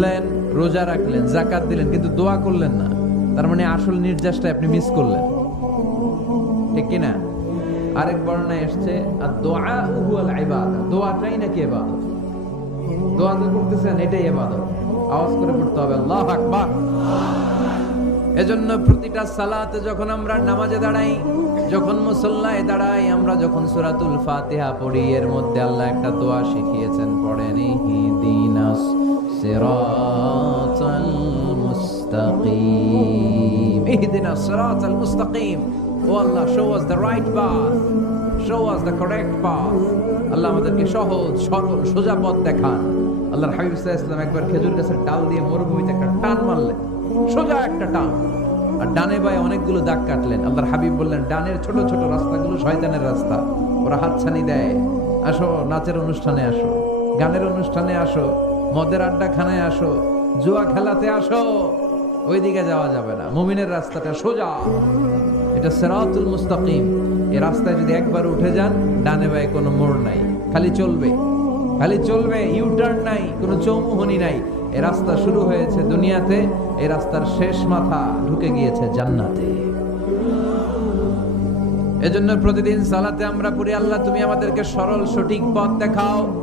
করলেন রোজা রাখলেন জাকাত দিলেন, কিন্তু দোয়া করলেন না। তার মানে আসল নির্যাসটা আপনি মিস করলেন। ঠিক কিনা? আরেক বর্ণনায় এসছে আর দোয়া হুয়াল ইবাদত দোয়াটাই নাকি ইবাদত? দোয়া যে করতেছেন, এটাই আওয়াজ করে পড়তে হবে, আল্লাহ আকবার। এজন্য প্রতিটা সালাতে যখন আমরা নামাজে দাঁড়াই, যখন মুসল্লায় দাঁড়াই, আমরা যখন সূরাতুল ফাতিহা পড়ি, এর মধ্যে আল্লাহ একটা দোয়া শিখিয়েছেন, পড়েন ইহদিনাস সিরাতাল মুস্তাকিম। ইহদিনাস সিরাতাল মুস্তাকিম। O Allah show us the right path show us the correct path আল্লাহ আমাদেরকে সহজ, সরল, সোজা পথ দেখান। আল্লাহর হাবিব ওয়াসাল্লাম একবার খেজুর গাছের ডাল দিয়ে মরুভূমিতে একটা টান মারলেন। সোজা একটা টান। আর ডানে বায়ে অনেকগুলো দাগ কাটলেন। আল্লাহর হাবিব বললেন, ডানের ছোট ছোট রাস্তাগুলো শয়তানের রাস্তা। ওরা হাতছানি দেয়। আসো, নাচের অনুষ্ঠানে আসো। গানের অনুষ্ঠানে আসো। মদের আড্ডাখানায় আসো, জুয়া খেলাতে আসো, ওইদিকে যাওয়া যাবে না। মুমিনের রাস্তাটা সোজা। এটা সেরাতুল মুস্তাকিম। এই রাস্তায় যদি একবার উঠে যান, ডানে বায়ে কোনো মোড় নাই। খালি চলবে। খালি চলবে ইউ টার্ন নাই, কোনো চৌমুহনি নাই। এ রাস্তা শুরু হয়েছে দুনিয়াতে, এ রাস্তার শেষ মাথা ঢুকে গিয়েছে জান্নাতে। এজন্য প্রতিদিন সালাতে আমরা পড়ি, আল্লাহ, তুমি আমাদেরকে সরল সঠিক পথ দেখাও।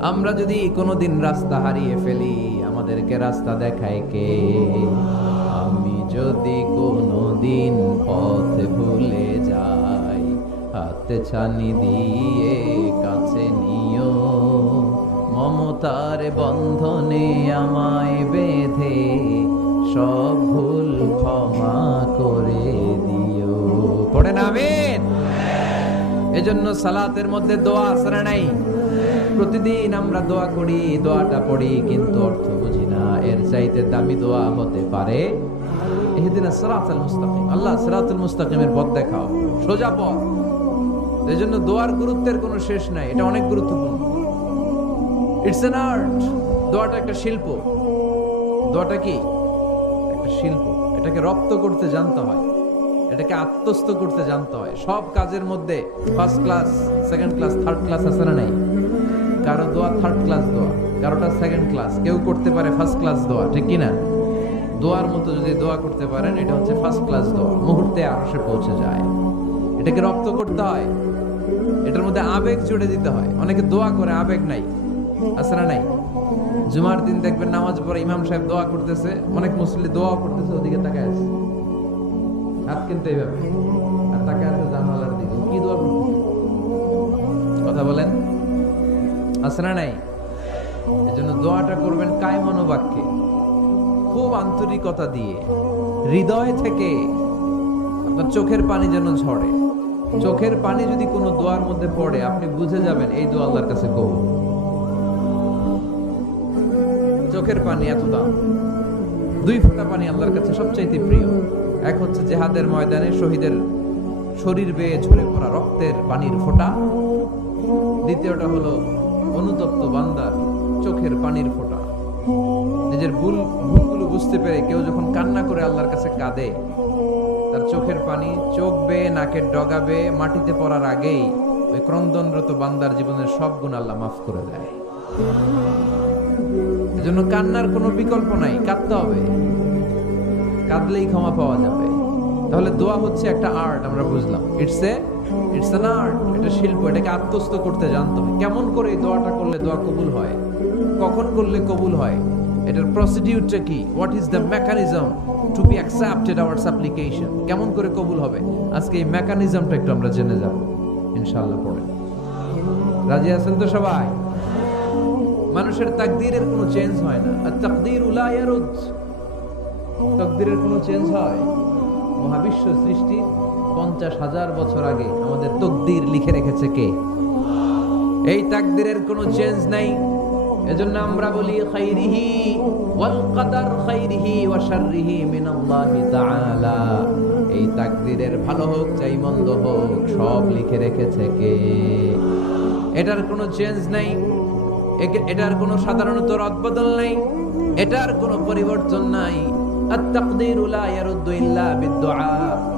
আমরা যদি কোনোদিন রাস্তা হারিয়ে ফেলি, আমাদেরকে রাস্তা দেখায় কে? আমি যদি কোনোদিন পথ ভুলে যাই, হাতে ছানি দিয়ে কাছে নিও। মমতার বন্ধনে আমায় বেঁধে, সব ভুল ক্ষমা করে দিও। পড়ে না আমিন? এজন্য সালাতের মধ্যে দোয়া আসরা নাই? প্রতিদিন আমরা দোয়া করি, দোয়াটা পড়ি, কিন্তু অর্থ বুঝি না। এর চাইতে দামি দোয়া হতে পারে এদিনা সিরাতাল মুস্তাকিম। আল্লাহ সিরাতুল মুস্তাকিমের পথ দেখাও। সোজা পথ। এই জন্য দোয়ার গুরুত্বের কোনো শেষ নাই। এটা অনেক গুরুত্বপূর্ণ। ইটস এন আর্ট দোয়াটা একটা শিল্প। দোয়াটা কি? একটা শিল্প। এটাকে রপ্ত করতে জানতে হয়। এটাকে আত্মস্থ করতে জানতে হয়। সব কাজের মধ্যে first class second class third class আছে না নাই? কারও দোয়া থার্ড ক্লাস দোয়া, কারোটা সেকেন্ড ক্লাস কেউ করতে পারে ফার্স্ট ক্লাস দোয়া, ঠিক কিনা দোয়ার মতো যদি দোয়া করতে পারেন, এটা হচ্ছে ফার্স্ট ক্লাস দোয়া, মুহূর্তে আরশে পৌঁছে যায়। এটাকে রপ্ত করতে হয়। এটার মধ্যে আবেগ জুড়ে দিতে হয়। অনেকে দোয়া করে, আবেগ নাই। না নাই? জুমার দিন দেখবেন নামাজ পড়ে ইমাম সাহেব দোয়া করতেছে, অনেক মুসলিম দোয়া করতেছে, ওদিকে তাকায় আছে। হাত কিন্তু এইভাবে। আর তাকায় আছে জানালার দিকে। কি দোয়া করতেছে? কথা বলেন। আছে না নাই? এজন্য দোয়াটা করবেন কায় মনোবাক্যে খুব আন্তরিকতা দিয়ে, হৃদয় থেকে আপনার চোখের পানি যেন ঝরে। চোখের পানি যদি কোনো দোয়ার মধ্যে পড়ে, আপনি বুঝে যাবেন এই দোয়া আল্লাহর কাছে কবুল। চোখের পানি এত দাম। দুই ফোঁটা পানি আল্লাহর কাছে সবচাইতে প্রিয়। এক হচ্ছে জেহাদের ময়দানে শহীদের শরীর বেয়ে ঝরে পড়া রক্তের পানির ফোঁটা। দ্বিতীয়টা হলো অনুতপ্ত বান্দার চোখের পানির ফোঁটা। নিজের ভুল, ভুলগুলো বুঝতে পেরে কেউ যখন কান্না করে আল্লাহর কাছে কাঁদে, তার চোখের পানি চোখ বেয়ে নাকের ডগা বেয়ে মাটিতে পড়ার আগেই ওই ক্রন্দনরত বান্দার জীবনের সব গুণ আল্লাহ মাফ করে দেয়। এজন্য কান্নার কোনো বিকল্প নাই, কাঁদতে হবে। কাঁদলেই ক্ষমা পাওয়া যাবে। তাহলে দোয়া হচ্ছে একটা আর্ট, আমরা বুঝলাম। It's a it's an art এটা শিল্প, এটাকে আত্মস্থ করতে জানতে কেমন করে এই দোয়াটা করলে দোয়া কবুল হয়? কখন করলে কবুল হয়? এটার প্রসিডিউরটা কি? What is the mechanism to be accepted our supplication কেমন করে কবুল হবে? আজকে এই মেকানিজমটা একটু আমরা জেনে যাব রাজি আছেন তো সবাই? মানুষের তাকদীরের কোনো চেঞ্জ হয় না। আর তাকদীর উলা ইয়ারুদ, তাকদীরের কোনো চেঞ্জ হয়? মহাবিশ্ব সৃষ্টি পঞ্চাশ হাজার বছর আগে আমাদের তকদির লিখে রেখেছে কে? এই তাকদিরের কোনো চেঞ্জ নাই। এজন্য আমরা বলি খাইরিহি ওয়াল কাদার খাইরিহি ওয়া শাররিহি মিনাল্লাহি তাআলা। এই তাকদীরের ভালো হোক, চাই মন্দ হোক, সব লিখে রেখেছে কে? এটার কোনো চেঞ্জ নাই। এটার কোনো সাধারণত রদবদল নাই। এটার কোনো পরিবর্তন নাই। আত-তাকদীরু লা ইয়ারুদ্দু ইল্লা বিদ-দুআ।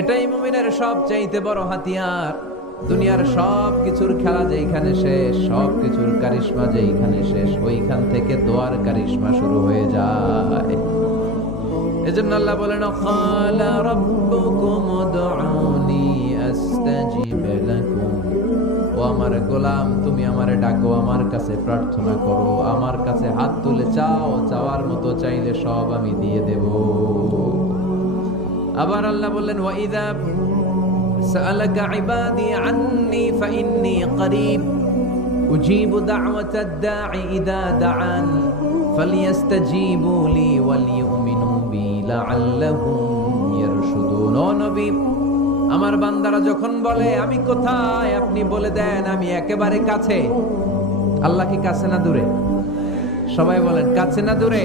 এটাই মুমিনের সব চাইতে বড় হাতিয়ার। দুনিয়ার সব কিছুর খেলা যেইখানে শেষ সব কিছুর কারিশমা যেইখানে শেষ, ওইখান থেকে দোয়ার কারিশমা শুরু হয়ে যায়। এজন্য আল্লাহ বলেন খালা রাব্বুকুম উদউনি আস্তাজিব লাকুম। ও আমার গোলাম, তুমি আমারে ডাকো, আমার কাছে প্রার্থনা করো। আমার কাছে হাত তুলে চাও, চাওয়ার মতো চাইলে সব আমি দিয়ে দেব। আবার আল্লাহ বললেন নবী, আমার বান্দারা যখন বলে, আমি কোথায়? আপনি বলে দেন, আমি একেবারে কাছে। আল্লাহ কি কাছে না দূরে? সবাই বলেন, কাছে না দূরে?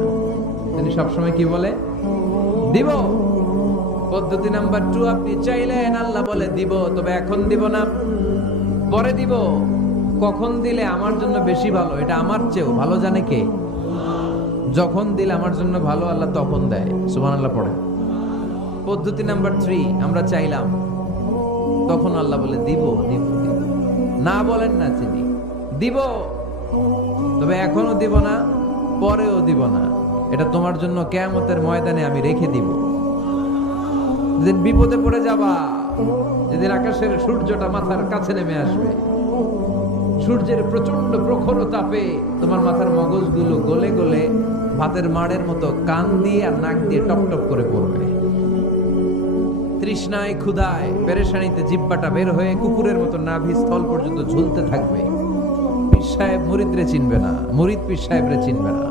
তিনি সবসময় কি বলে? দিব। পদ্ধতি নাম্বার টু আপনি চাইলেন, আল্লাহ বলে দিব, তবে এখন দিব না। পরে দিব। কখন দিলে আমার জন্য বেশি ভালো? এটা আমার চেয়েও ভালো জানে কে? যখন দিলে আমার জন্য ভালো, আল্লাহ তখন দেয়। সুমান আল্লাহ পড়ে পদ্ধতি নাম্বার থ্রি আমরা চাইলাম, তখন আল্লাহ বলে দিব দিব দিব। না বলেন না তিনি। দিব। তবে এখনও দিব না, পরেও দিব না। এটা তোমার জন্য কেয়ামতের ময়দানে আমি রেখে দিব। যেদিন বিপদে পড়ে যাবা, যেদিন আকাশের সূর্যটা মাথার কাছে নেমে আসবে, সূর্যের প্রচণ্ড প্রখর তাপে তোমার মাথার মগজগুলো গলে গলে ভাতের মাড়ের মতো কান দিয়ে আর নাক দিয়ে টপ টপ করে পড়বে। তৃষ্ণায় ক্ষুধায় পেরেশানিতে জিব্বাটা বের হয়ে কুকুরের মতো নাভি স্থল পর্যন্ত ঝুলতে থাকবে। পীর সাহেব মুরিদরে চিনবে না, মুরিদ পীর সাহেবরে চিনবে না।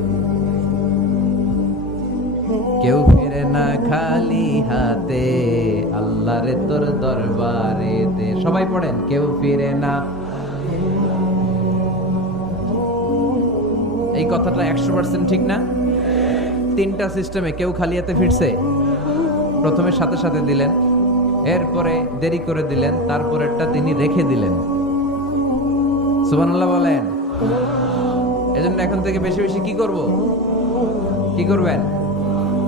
কেউ ফিরে না খালি হাতে, আল্লাহরে তোর দরবারে দে সবাই পড়েন, কেউ ফিরে না। এই কথাটা একশো পার্সেন্ট ঠিক না? তিনটা সিস্টেমে কেউ খালি হাতে ফিরছে। প্রথমে সাথে সাথে দিলেন, এরপরে দেরি করে দিলেন, তারপরেরটা তিনি রেখে দিলেন। সুবানাল্লাহ বলেন। এজন্য এখন থেকে বেশি বেশি কি করব? কি করবেন?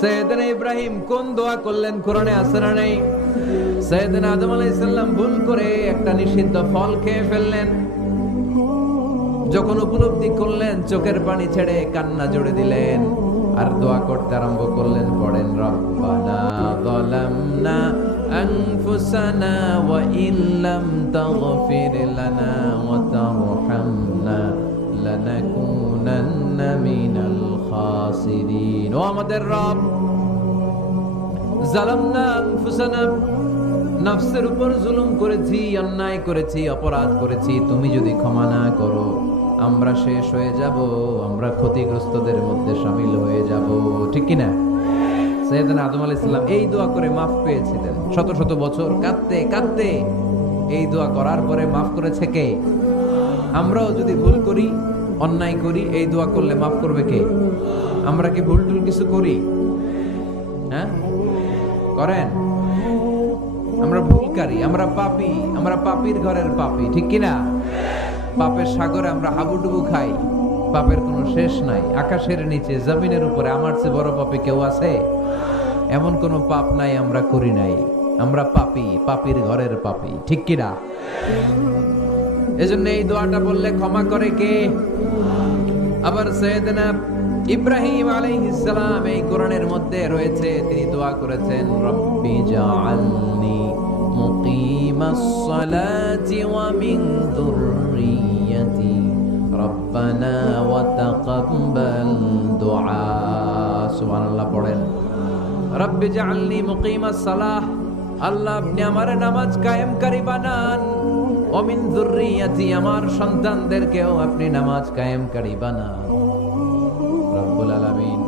সৈয়দনা ইব্রাহিম কোন দোয়া করলেন? কোরআনে আছে না নাই? সৈয়দনা আদম সালাম ভুল করে একটা নিষিদ্ধ ফল খেয়ে ফেললেন। যখন উপলব্ধি করলেন, চোখের পানি ছেড়ে কান্না জুড়ে দিলেন আর দোয়া করতে আরম্ভ করলেন, পড়েন, রব্বানা যালামনা আনফুসানা ওয়া ইল্লাম তাগফির লানা ওয়া তারহামনা লানাকুনান্না মিনাল খাসিরিন ও আমাদের জালামনা আনফুসানা নফসের উপর জুলুম করেছি, অন্যায় করেছি, অপরাধ করেছি। তুমি যদি ক্ষমা না করো, আমরা শেষ হয়ে যাব। আমরা ক্ষতিগ্রস্তদের মধ্যে সামিল হয়ে যাব। ঠিক কি না সৈয়দিন আদম আলাইহিস সালাম এই দোয়া করে মাফ পেয়েছিলেন। শত শত বছর কাঁদতে কাঁদতে এই দোয়া করার পরে মাফ করেছে কে? আমরাও যদি ভুল করি, অন্যায় করি, এই দোয়া করলে মাফ করবে কে? আমরা কি ভুল টুল কিছু করি? হ্যাঁ? করেন? আমরা ভুলকারী, আমরা পাপি, আমরা পাপীর ঘরের পাপী, ঠিক কিনা পাপের সাগরে আমরা হাবুডুবু খাই, পাপের কোনো শেষ নাই। আকাশের নিচে, জমিনের উপরে, আমার চেয়ে বড় পাপে কেউ আছে? এমন কোনো পাপ নাই আমরা করি নাই। আমরা পাপি, পাপির ঘরের পাপী, ঠিক কিনা এজন্য এই দোয়াটা বললে ক্ষমা করে কে? আবার সৈয়দনা ইব্রাহিম আলাইহিস সালাম এই কোরআনের মধ্যে রয়েছে, তিনি দোয়া করেছেন, রব্বি জাআলনি মুকিমাস সালাতি ওয়া মিন যুররিয়্যাতি রব্বানা ওয়া তাকাব্বাল দুআ। সুবহানাল্লাহ পড়েন। রব্বি জাআলনি মুকিমাস সালাহ, আল্লাহ আপনি আমার নামাজ কায়েমকারী বানান। অমিন যুররিয়াতি আমার সন্তানদেরকেও আপনি নামাজ কায়েমকারী বানান। রব্বুল আলামিন।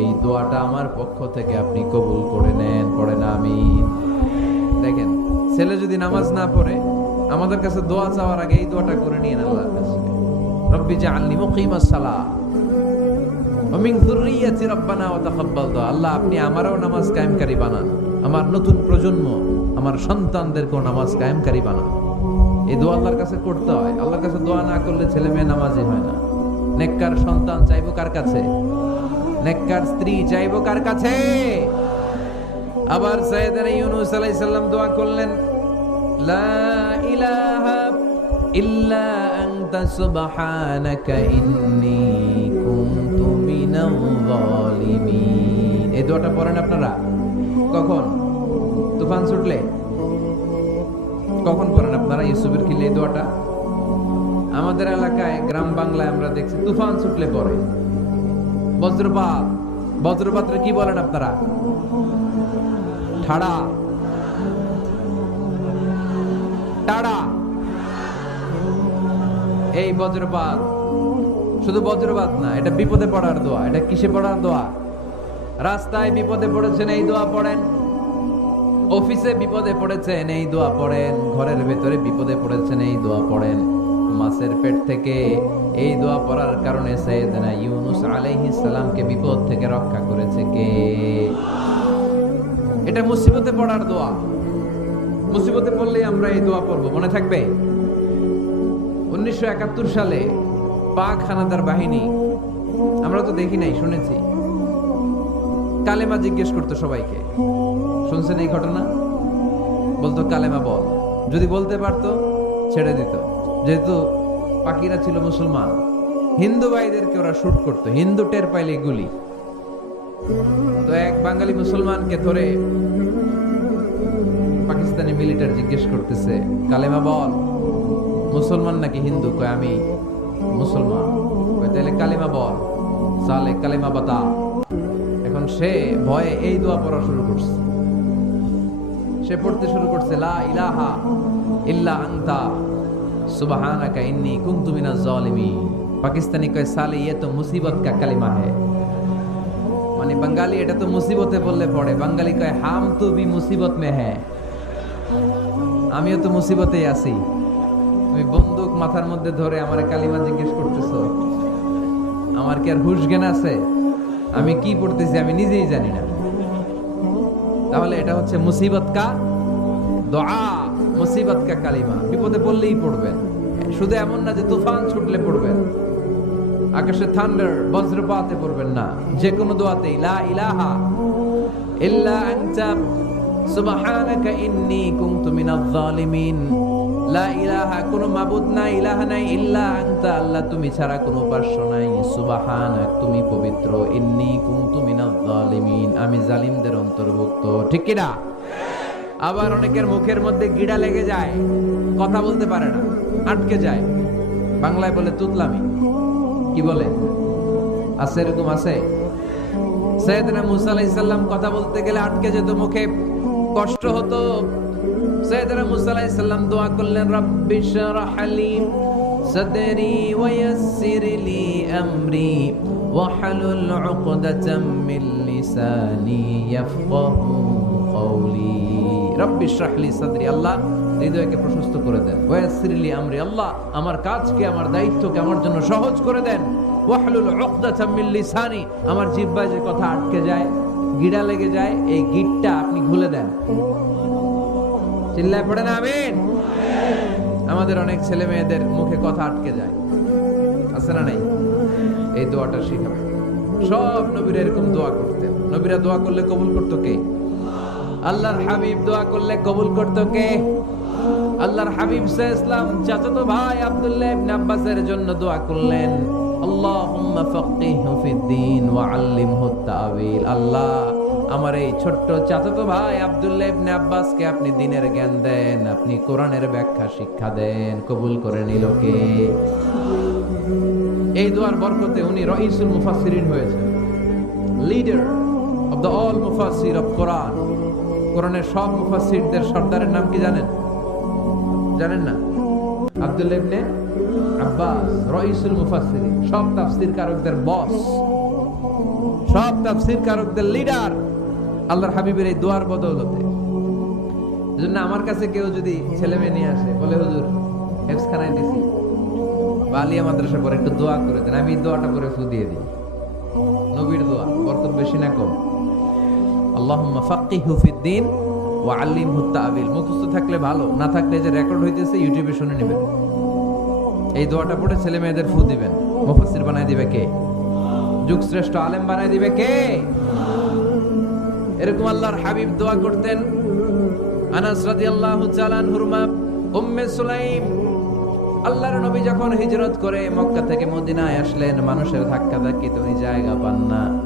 এই দোয়াটা আমার পক্ষ থেকে আপনি কবুল করে নেন আমিন। দেখেন, ছেলে যদি নামাজ না পড়ে, আমাদের কাছে দোয়া চাওয়ার আগে এই দোয়াটা করে নিয়ে আল্লাহর কাছে রব্বি যুররিয়াতি ওয়া তাকাব্বাল দুআ আল্লাহ, আপনি আমারও নামাজ কায়েমকারী বানান। আমার নতুন প্রজন্ম, আমার সন্তানদেরকেও নামাজ কায়েমকারী বানান। এই দোয়া আল্লাহর কাছে করতে হয়। আল্লাহর কাছে দোয়া না করলে ছেলে মেয়ে নামাজি হয় না। নেককার সন্তান চাইব কার কাছে? নেককার স্ত্রী চাইব কার কাছে? আবার সাইয়েদানা ইউনুস আলাইহিস সালাম দোয়া করলেন, লা ইলাহা ইল্লা আনতা সুবহানাকা ইন্নী কুনতু মিনাল জালিমিন এই দোয়াটা পড়েন আপনারা? কখন? তুফান ছুটলে? কখন পড়েন আপনারা ইউসুফের খিলে এই দোয়াটা? আমাদের এলাকায় গ্রাম বাংলায় আমরা দেখছি তুফান ছুটলে পড়ে। বজ্রপাত। বজ্রপাতরে কি বলেন আপনারা? ঠাড়া। টাড়া। এই বজ্রপাত। শুধু বজ্রপাত না, এটা বিপদে পড়ার দোয়া। এটা কিসে পড়ার দোয়া? রাস্তায় বিপদে পড়েছেন, এই দোয়া পড়েন। অফিসে বিপদে পড়েছেন, এই দোয়া পড়েন। ঘরের ভেতরে বিপদে পড়েছেন, এই দোয়া পড়েন। মাছের পেট থেকে এই দোয়া পড়ার কারণে সৈয়দনা ইউনুস আলাইহিস সালামকে বিপদ থেকে রক্ষা করেছে কে? এটা মুসিবতে পড়ার দোয়া। মুসিবতে পড়লে আমরা এই দোয়া পড়ব, মনে থাকবে? উনিশশো একাত্তর সালে পাক হানাদার বাহিনী, আমরা তো দেখি নাই, শুনেছি। কালেমা জিজ্ঞেস করতো সবাইকে, শুনছেন এই ঘটনা? বলতো, কালেমা বল। যদি বলতে পারতো, ছেড়ে দিত। যেহেতু পাখিরা ছিল মুসলমান, হিন্দু ভাইদেরকে ওরা শুট করতো, হিন্দু টের পাইলে গুলি। তো এক বাঙালি মুসলমানকে ধরে পাকিস্তানি মিলিটার জিজ্ঞেস করতেছে, কালেমা বল, মুসলমান নাকি হিন্দু? কয়, আমি মুসলমান। তাহলে কালেমা বল, সালে কালেমা বাতা। এখন সে ভয়ে এই দোয়া পড়া শুরু করছে। সে পড়তে শুরু করছে, লা ইলাহা ইল্লা আনতা পাকিস্তানি কয়, সালে ইয়ে তো মুসিবত কা কালিমা है মানে বাঙালি এটা তো মুসিবতে বললে পড়ে। বাঙালি কয়, হাম তো বি মুসিবত মে হ্যাঁ। আমিও তো মুসিবতেই আছি। তুমি বন্দুক মাথার মধ্যে ধরে আমার কালিমা জিজ্ঞেস করতেছো। আমার কি আর হুশ জ্ঞান আছে? আমি কি পড়তেছি আমি নিজেই জানি না। তাহলে এটা হচ্ছে মুসিবত কা দোয়া, মুসিবত কা কালিমা। বিপদে পড়লেই পড়বেন। শুধু এমন না যে তুফান ছুটলে পড়বেন আকাশে থান্ডার বজ্রপাতে পড়বেন না যে কোনো দোয়াতেই, লা ইলাহা ইল্লা আনতা, সুবহানাকা কুনতু মিনাজ জালিমিন লা ইলাহা মাবুদ নাই, ইলাহা নাই, ইল্লা আনতা, আল্লাহ তুমি ছাড়া কোনো উপাস্য নাই, সুবহানাক, তুমি পবিত্র, ইন্নী কুনতু মিনাজ জালিমিন আমি জালিমদের অন্তর্ভুক্ত, ঠিক কি না? আবার অনেকের মুখের মধ্যে গিড়া লেগে যায়, কথা বলতে পারে না, আটকে যায়। বাংলায় বলে তুতলামি। কি বলে? আছে এরকম আছে? সৈয়দনা মুসা আলাইহিস সালাম কথা বলতে গেলে আটকে যেত মুখে, কষ্ট হতো। সৈয়দনা মুসা আলাইহিস দোয়া করলেন, রাব্বি শরহ লি সাদরি ওয়া ইয়াসসির লি আমরি ওয়াহলুল উকদাতাম মিন লিসানি ইয়াফকাহু কওলি। রাব্বি শরহ লি সাদরি, আল্লাহ হৃদয়কে প্রশস্ত করে দেন। ওয়াসির আমরি, আল্লাহ আমার কাজকে, আমার দায়িত্বকে আমার জন্য সহজ করে দেন। ওয়াহলুল উকদাতাম মিন লিসানি, আমার জিহ্বায় যে কথা আটকে যায়, গিড়া লেগে যায়, এই গিটটা আপনি খুলে দেন। চিল্লায় পড়ে না, আমিন? আমাদের অনেক ছেলে মেয়েদের মুখে কথা আটকে যায়। আছে না নাই? এই দোয়াটা শিখাবে। সব নবীরা এরকম দোয়া করতেন। নবীরা দোয়া করলে কবুল করতো কে? আল্লাহর হাবিব দোয়া করলে কবুল করতো কে? আল্লাহর হাবিব ইসলাম চাচাতো ভাই আব্দুল্লাহ ইবনে আব্বাসের জন্য দোয়া করলেন, আল্লাহুম্মা ফাক্কিহু ফিদ্দিন ওয়া আল্লিমহু তাওয়িল আল্লাহ, আমার এই ছোট্ট চাচাতো ভাই আব্দুল্লাহ ইবনে আব্বাসকে আপনি দিনের জ্ঞান দেন, আপনি কোরআনের ব্যাখ্যা শিক্ষা দেন, কবুল করে নিল কে? এই দোয়ার বরকতে উনি রইসুল মুফাসসিরিন হয়েছেন লিডার অফ দ্য অল মুফাসসির অফ কোরআন কোরআনের সব মুফাসসিরদের সর্দারের নাম কি জানেন? জানেন না? আব্দুল্লাহ ইবনে আব্বাস, রইসুল মুফাসসিরিন, সব তাফসীর কারকদের বস সব তাফসীর কারকদের লিডার আল্লাহর হাবিবের এই দোয়ার বদৌলতে। এজন্য আমার কাছে কেউ যদি ছেলে মেয়ে নিয়ে আসে, বলে, হুজুর হেফসখানায় দিছি। বা আলিয়া মাদ্রাসা পরে একটু দোয়া করে দেন, আমি দোয়াটা করে ফু দিয়ে দিই। নবীর দোয়া, বরকত বেশি না কম। থাকলে ভালো, না থাকলে যে রেকর্ড হইতেছে ইউটিউবে শুনে নেবেন। এই দোয়াটা পড়ে ছেলে মেয়েদের ফু দিবেন। দিবে কে? আলেম দিবে কে? এরকম আল্লাহর হাবিব দোয়া করতেন। আনাস নবী যখন হিজরত করে মক্কা থেকে মদিনায় আসলেন, মানুষের ধাক্কা ধাক্কিতে উনি জায়গা পান না।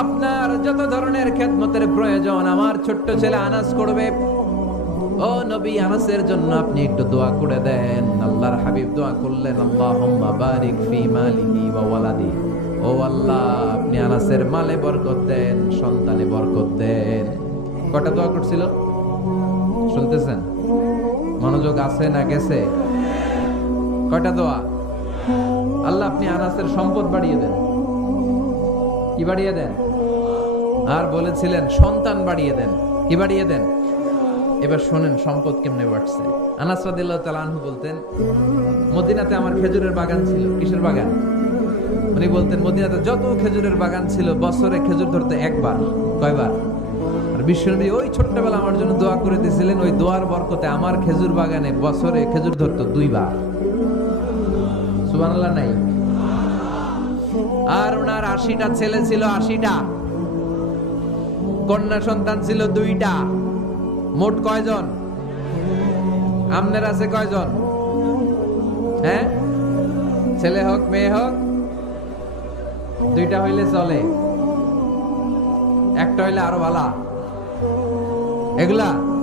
আপনার যত ধরনের খেদমতের প্রয়োজন, আমার ছোট্ট ছেলে আনাস করবে। ও নবী আনাসের জন্য আপনি একটু দোয়া করে দেন। আল্লাহর হাবিব দোয়া করলেন, আল্লাহুম্মা বারিক ফি মালিহি ওয়া ওয়ালাদি। ও আল্লাহ, আপনি আনাসের মালে বরকত দেন, সন্তানে বরকত দেন। কটা দোয়া করছিল? শুনতেছেন? মনোযোগ আছে না গেছে? কয়টা দোয়া? আল্লাহ, আপনি আনাসের সম্পদ বাড়িয়ে দেন। কি বাড়িয়ে দেন? আর বলেছিলেন, সন্তান বাড়িয়ে দেন। কি বাড়িয়ে দেন? এবার শোনেন সম্পদ কেমনে বাড়ছে। আনাস রাদিল্লাহ তালানহু বলতেন, মদিনাতে আমার খেজুরের বাগান ছিল। কিসের বাগান? উনি বলতেন, মদিনাতে যত খেজুরের বাগান ছিল, বছরে খেজুর ধরতে একবার, কয়বার। আর বিশ্বনবী ওই ছোট্টবেলা আমার জন্য দোয়া করে দিয়েছিলেন, ওই দোয়ার বরকতে আমার খেজুর বাগানে বছরে খেজুর ধরতো দুইবার। সুবহানাল্লাহ, নাই? আর ওনার আশিটা ছেলে ছিল আশিটা। কন্যা সন্তান ছিল দুইটা। মোট কয়জন? আমনের আছে কয়জন? হ্যাঁ? ছেলে হোক, মেয়ে হোক, দুইটা হইলে চলে। একটা হইলে আরও ভালা। এগুলা?